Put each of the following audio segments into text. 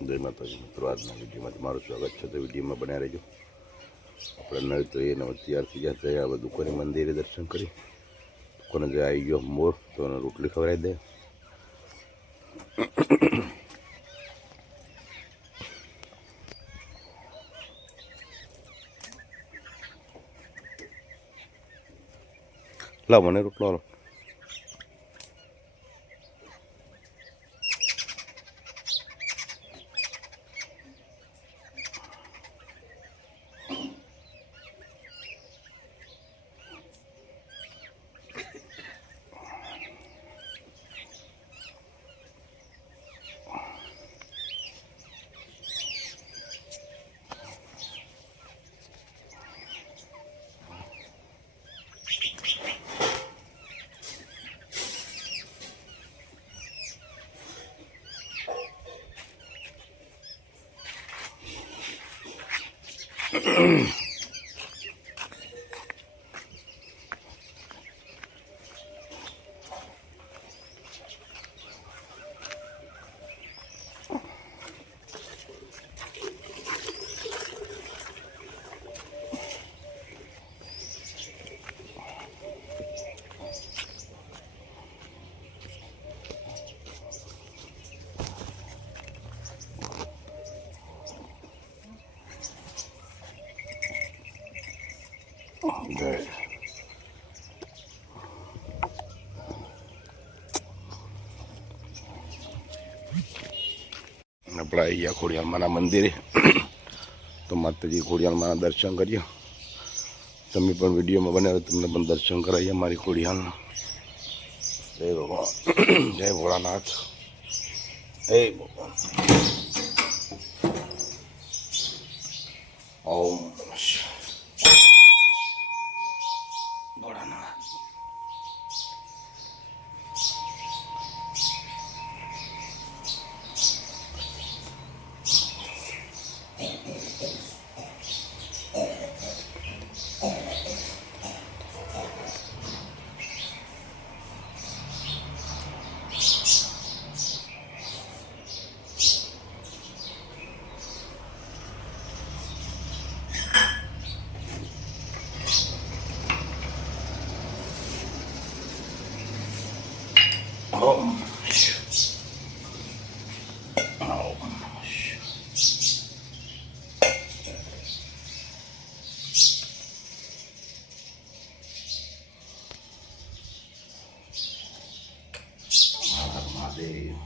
જય માતાજી મિત્રો, આજના વિડીયોમાં તમારું સ્વાગત છે. તો વિડીયોમાં બન્યા રહેજો. આપણે નવી તો એને તૈયાર થઈ ગયા છે. આ બધું દુકાને મંદિરે દર્શન કરી દુકાને જે આવી ગયો મોર તો એને રોટલી ખવડાવી દે. લાવ મને રોટલો હાલો. Good. આપણે આવી ગયા ખોડિયાલમાના મંદિરે. તો માતાજી ખોડિયાલમાના દર્શન કરીએ. તમે પણ વિડીયોમાં બનાવો, તમને પણ દર્શન કરાવીએ મારી ખોડિયાલના. જય ભગવાન, જય ભોળાનાથ, જય ભગવાન. ઓમ નમઃ શિવાય. Bholanath Om Mahadev.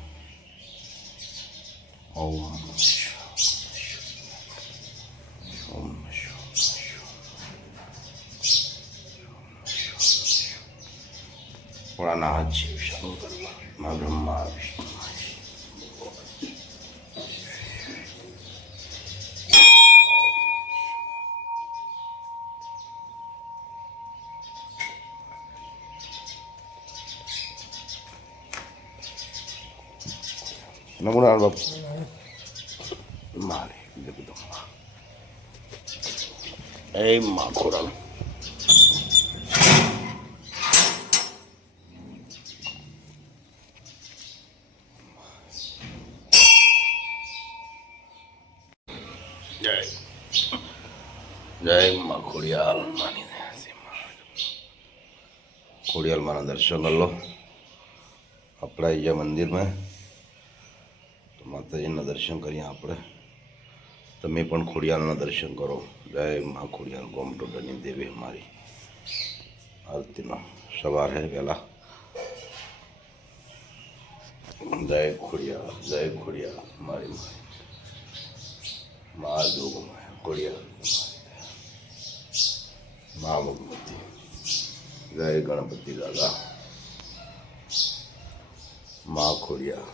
Om Bholanath શિવ શંકર મા બ્રહ્મા વિષ્ણુ. નમુના બાપુ મારે જગદંબા. એ માં ખોરાલ જય જય માં ખોડિયાલ માની ખોડિયાલ માના દર્શન કરી લો. આપણે આવી ગયા મંદિરમાં. તો માતાજીના દર્શન કરીએ આપણે. તમે પણ ખોડિયાલના દર્શન કરો. જય માં ખોડિયાલ, ગોમટોડાની દેવી અમારી. આરતીનો સવાર હે વહેલા. જય ખોડિયાલ, જય ખોડિયાલ મારી મા જોગમાં ખોડિયાલ મા ભગવતી. જય ગણપતિ દાદા, મા ખોડિયાલ,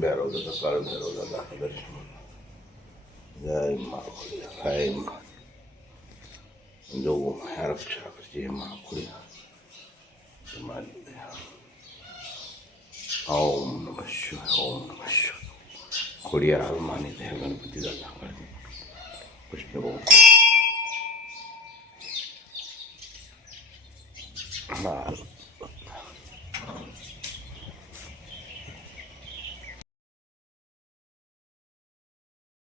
ભૈરવ દાદા, કાળ ભૈરવ દાદા દર્શન. જય મા ખોડિયાલ, હે મા જોગો રક્ષા કરજે મા ખોડિયાલ મારી. ઓમ નમઃ શિવાય, ઓમ નમઃ શિવાય. ખોડિયાલ માની દે ગણપતિ દાદા કૃષ્ણ ભગવાન.